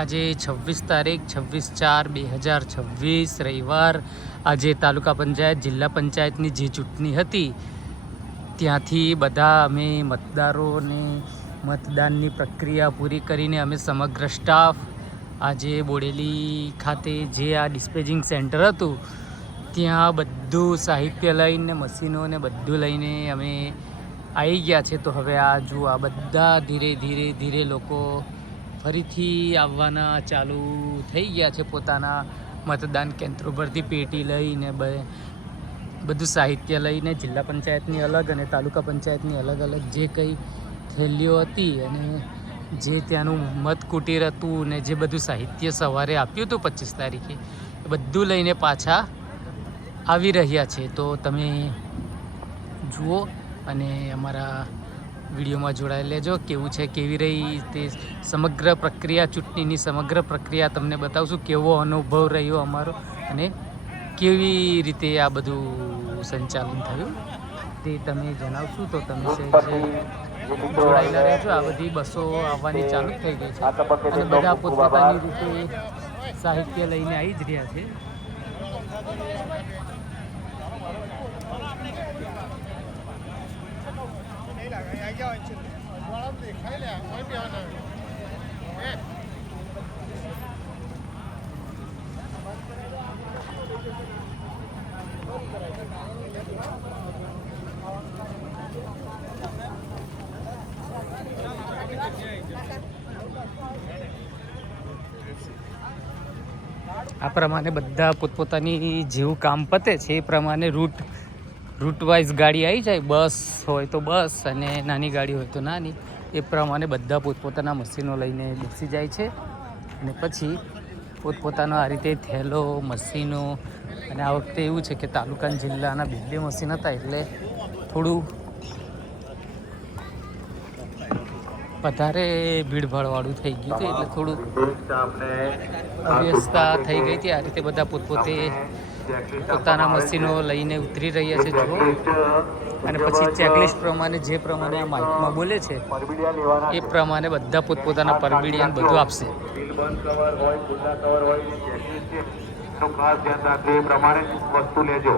આજે 26 તારીખ 26/4/2026 રવિવાર। આજે તાલુકા પંચાયત જિલ્લા પંચાયતની જે ચૂંટણી હતી ત્યાંથી બધા અમે મતદારોને મતદાનની પ્રક્રિયા પૂરી કરીને અમે સમગ્ર સ્ટાફ આજે બોડેલી ખાતે જે આ ડિસ્પેચિંગ સેન્ટર હતું ત્યાં બધું સાહિત્ય લઈને મશીનોને બધું લઈને અમે આવી ગયા છે। તો હવે આ જુઓ આ બધા ધીરે ધીરે લોકો ફરીથી આવવાના ચાલુ થઈ ગયા છે પોતાના મતદાન કેન્દ્રો પરથી પેટી લઈને બધું સાહિત્ય લઈને જિલ્લા પંચાયતની અલગ અને તાલુકા પંચાયતની અલગ અલગ જે કંઈ થેલીઓ હતી અને જે ત્યાંનું મત કુટીર હતું ને જે બધું સાહિત્ય સવારે આપ્યું હતું 25 તારીખે એ બધું લઈને પાછા આવી રહ્યા છે। તો તમે જુઓ અને અમારા વિડીયોમાં જોડાઈ લેજો। કેવું છે, કેવી રહી તે સમગ્ર પ્રક્રિયા, ચૂંટણીની સમગ્ર પ્રક્રિયા તમને બતાવશું, કેવો અનુભવ રહ્યો અમારો અને કેવી રીતે આ બધું સંચાલન થયું તે તમે જણાવશું। તો તમે જોડાયેલા રહેજો। આ બધી બસો આવવાની ચાલુ થઈ ગઈ છે અને બધા પોતપોતાની રીતે સાહિત્ય લઈને આવી જ રહ્યા છે। આ પ્રમાણે બધા પોતપોતાની જેવું કામ પતે છે એ પ્રમાણે રૂટ વાઇઝ ગાડી આવી જાય। બસ હોય તો બસ અને નાની ગાડી હોય તો નાની, એ પ્રમાણે બધા પોતપોતાના મશીનો લઈને બેસી જાય છે અને પછી પોતપોતાનો આ રીતે થેલો મશીનો। અને આ વખતે એવું છે કે તાલુકા જિલ્લાના બે મશીન હતા એટલે થોડું વધારે ભીડભાડવાળું થઈ ગયું હતું એટલે થોડું અવ્યવસ્થા થઈ ગઈ હતી। આ રીતે બધા પોતાના મશીનો લઈને ઉતરી રહ્યા છે જુઓ। અને પછી ચેકલિસ્ટ પ્રમાણે જે પ્રમાણે આ માઇકમાં બોલે છે એ પ્રમાણે બધા પોતપોતાના પરબીડિયાને બધું આપશે। ખાસ ધ્યાન રાખજો, એ પ્રમાણે વસ્તુ લેજો।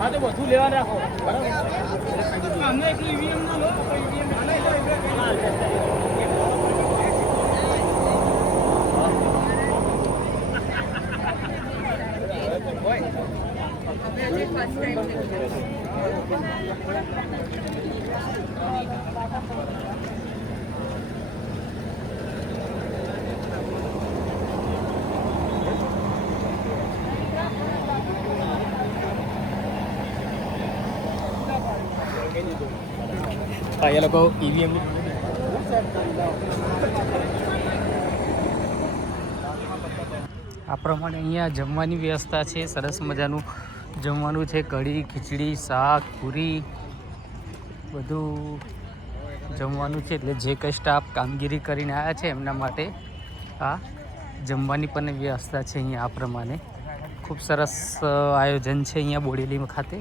હા તો બધું લેવા રાખો બરાબર। અમને એક ઈવીએમ ના લો, ઈવીએમ એ લોકો ઈવીએમ આ પ્રમાણે અહીંયા જમવાની વ્યવસ્થા છે। સરસ મજાનું જમવાનું છે, કઢી, ખીચડી, શાક, પૂરી બધું જમવાનું છે। એટલે જે કંઈ સ્ટાફ કામગીરી કરીને આવ્યા છે એમના માટે આ જમવાની પણ વ્યવસ્થા છે અહીંયા। આ પ્રમાણે ખૂબ સરસ આયોજન છે અહીંયા બોડેલી ખાતે।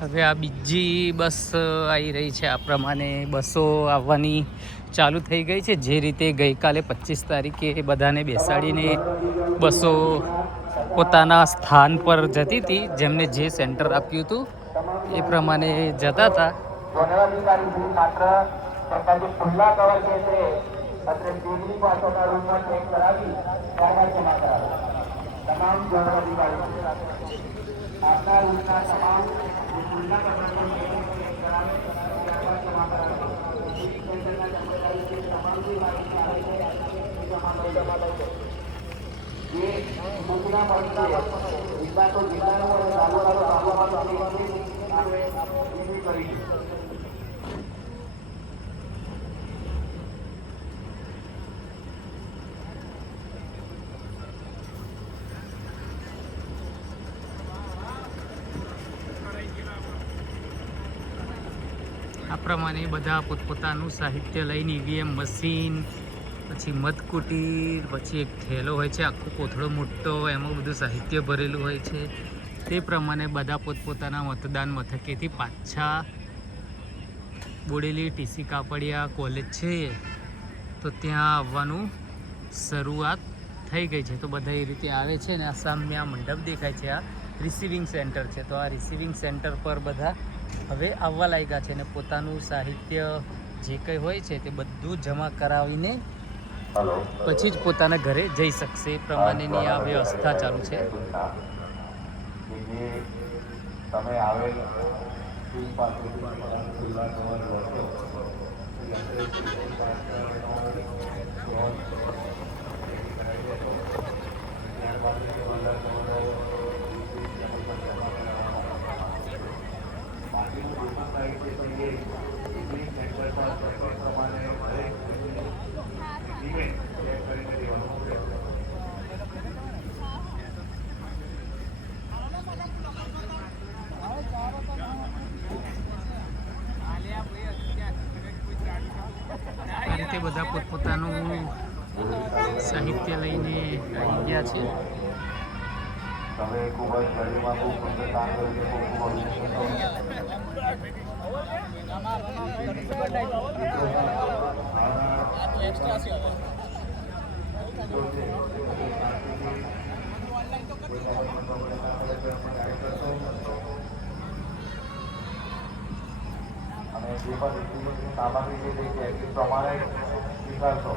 હવે આ બીજી બસ આવી રહી છે। આ પ્રમાણે બસો આવવાની ચાલુ થઈ ગઈ છે. જે રીતે ગઈકાલે 25 તારીખે બધાને બેસાડીને બસો પોતાના સ્થાન પર જતી હતી, જેમને જે સેન્ટર આપ્યું હતું એ પ્રમાણે જતા હતા. માત્ર સરકારી ખુલ્લા કવર કે છે અત્રે ડિગ્રી પાસોના રૂમમાં ચેક કરાવી ત્યારબાદ જમા કરાવે. તમામ ઝોનલ અધિકારી આપના રૂમના તમામ ખુલ્લા કવર પર ચેક કરાવે ત્યારબાદ જમા કરાવે. સેન્ટરના કર્મચારી તમામ જે માહિતી આવે છે એ જમા લે છે. જે સૂચના મળશે વિસ્તારો જિલ્લાનો અને તાલુકાનો આપણે રિવ્યુ કરીશું. આ પ્રમાણે બધા પોતપોતાનું સાહિત્ય લઈને ઈવીએમ મશીન, પછી મતકુટીર, પછી એક થેલો હોય છે આખો કોથળો મોટો, એમાં બધું સાહિત્ય ભરેલું હોય છે. તે પ્રમાણે બધા પોતપોતાના મતદાન મથકેથી પાછા બોડેલી ટીસી કાપડિયા કોલેજ છે તો ત્યાં આવવાનું શરૂઆત થઈ ગઈ છે. તો બધા એ રીતે આવે છે ને આ સામે આ મંડપ દેખાય છે, આ રિસીવિંગ સેન્ટર છે. તો આ રિસીવિંગ સેન્ટર પર બધા હવે આવવા લાગ્યા છે ને પોતાનું સાહિત્ય જે કંઈ હોય છે તે બધું જમા કરાવીને પછી જ પોતાના ઘરે જઈ શકશે. એ પ્રમાણેની આ વ્યવસ્થા ચાલુ છે. તમે આવેલ આ રીતે બધા પોતપોતાનું સાહિત્ય લઈને આવી ગયા છે. તમે ખૂબ જ શરીરમાં ખૂબ સુંદર કામ કર્યું છે. ખૂબ ખૂબ અને જે પણ સામગ્રી છે તે પ્રમાણે સ્વીકારશો.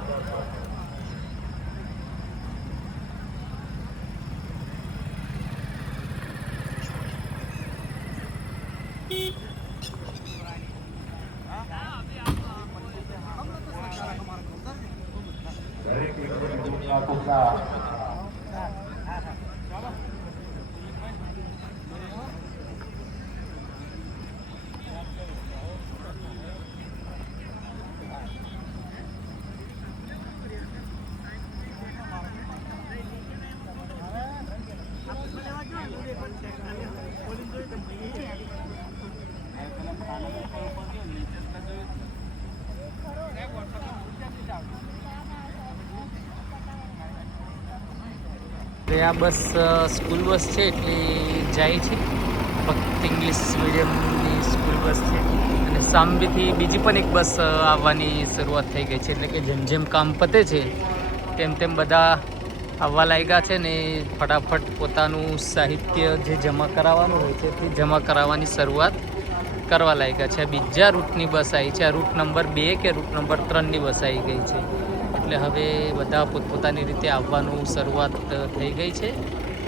દરેક ટુકડા આ બસ સ્કૂલ બસ છે એટલે જાય છે, ફક્ત ઇંગ્લિશ મીડિયમની સ્કૂલ બસ છે. અને સામેથી બીજી પણ એક બસ આવવાની શરૂઆત થઈ ગઈ છે. એટલે કે જેમ જેમ કામ પતે છે તેમ તેમ બધા આવવા લાગ્યા છે ને ફટાફટ પોતાનું સાહિત્ય જે જમા કરાવવાનું હોય છે તે જમા કરાવવાની શરૂઆત કરવા લાગ્યા છે. બીજા રૂટની બસ આવી છે. આ રૂટ નંબર 2 કે રૂટ નંબર 3ની બસ આવી ગઈ છે. એટલે હવે બધા પોતપોતાની રીતે આવવાનું શરૂઆત થઈ ગઈ છે.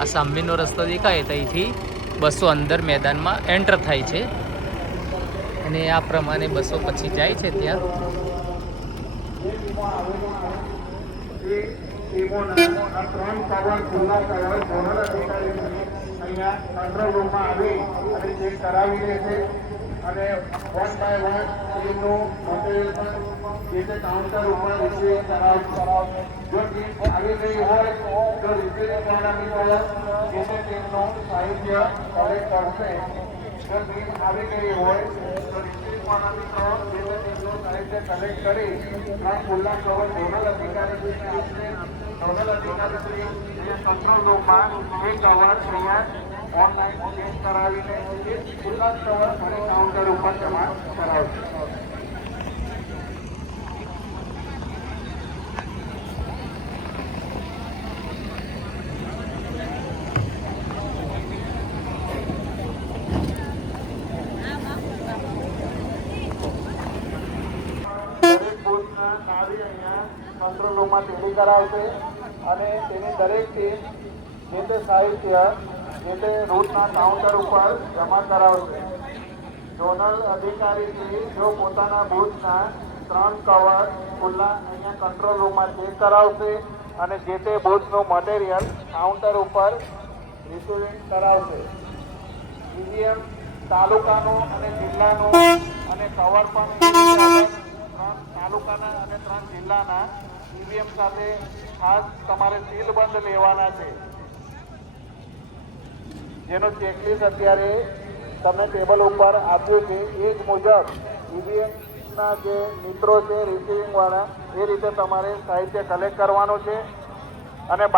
આ સામેનો રસ્તો દેખાય ત્યાંથી બસો અંદર મેદાનમાં એન્ટર થાય છે અને આ પ્રમાણે બસો પછી જાય છે ત્યાં. કંટ્રોલ રૂમમાં આવી અને ચેક કરાવી લે છે અને 1 બાય 1 ટીમનું મટીરિયલ પણ જે તે કાઉન્ટર ઉપર રિસીવ કરાવશે. જો ટીમ આવી ગઈ હોય તો રિસીવિંગ વાળા મિત્રો જે તે ટીમનું સાહિત્ય કલેક્ટ કરશે. જો ટીમ આવી ગઈ હોય તો રિસીવિંગ વાળા મિત્રો જે તે ટીમનું સાહિત્ય કલેક્ટ કરી આ ખુલ્લા કવર ઝોનલ અધિકારીશ્રીને આપશે. ઝોનલ અધિકારીશ્રી જે કંટ્રોલ રૂમમાં એ કવર અહીંયા ઓનલાઈન ચેક કરાવીને એ ખુલ્લા કવર ફરી કાઉન્ટર ઉપર જમા કરાવશે. કંટ્રોલ રૂમમાં ટેલી કરાવશે અને તેની દરેક ટીમ જે તે સાહિત્ય જે તે રૂટના કાઉન્ટર ઉપર જમા કરાવશે. ઝોનલ અધિકારીથી જો પોતાના બૂથના 3 કવર ખુલ્લા અહીંયા કંટ્રોલ રૂમમાં ચેક કરાવશે અને જે તે બૂથનું મટીરિયલ કાઉન્ટર ઉપર રિસીવિંગ કરાવશે. ઈવીએમ તાલુકાનું અને જિલ્લાનું અને કવર પણ 3 તાલુકાના અને 3 જિલ્લાના ઈવીએમ સાથે ખાસ તમારે સીલબંધ લેવાના છે, જેનો ચેકલિસ્ટ અત્યારે તમને ટેબલ ઉપર આપ્યું છે. એ જ મુજબ ઈવીએમના જે મિત્રો છે રિસીવિંગ વાળા એ રીતે તમારે સાહિત્ય કલેક્ટ કરવાનું છે અને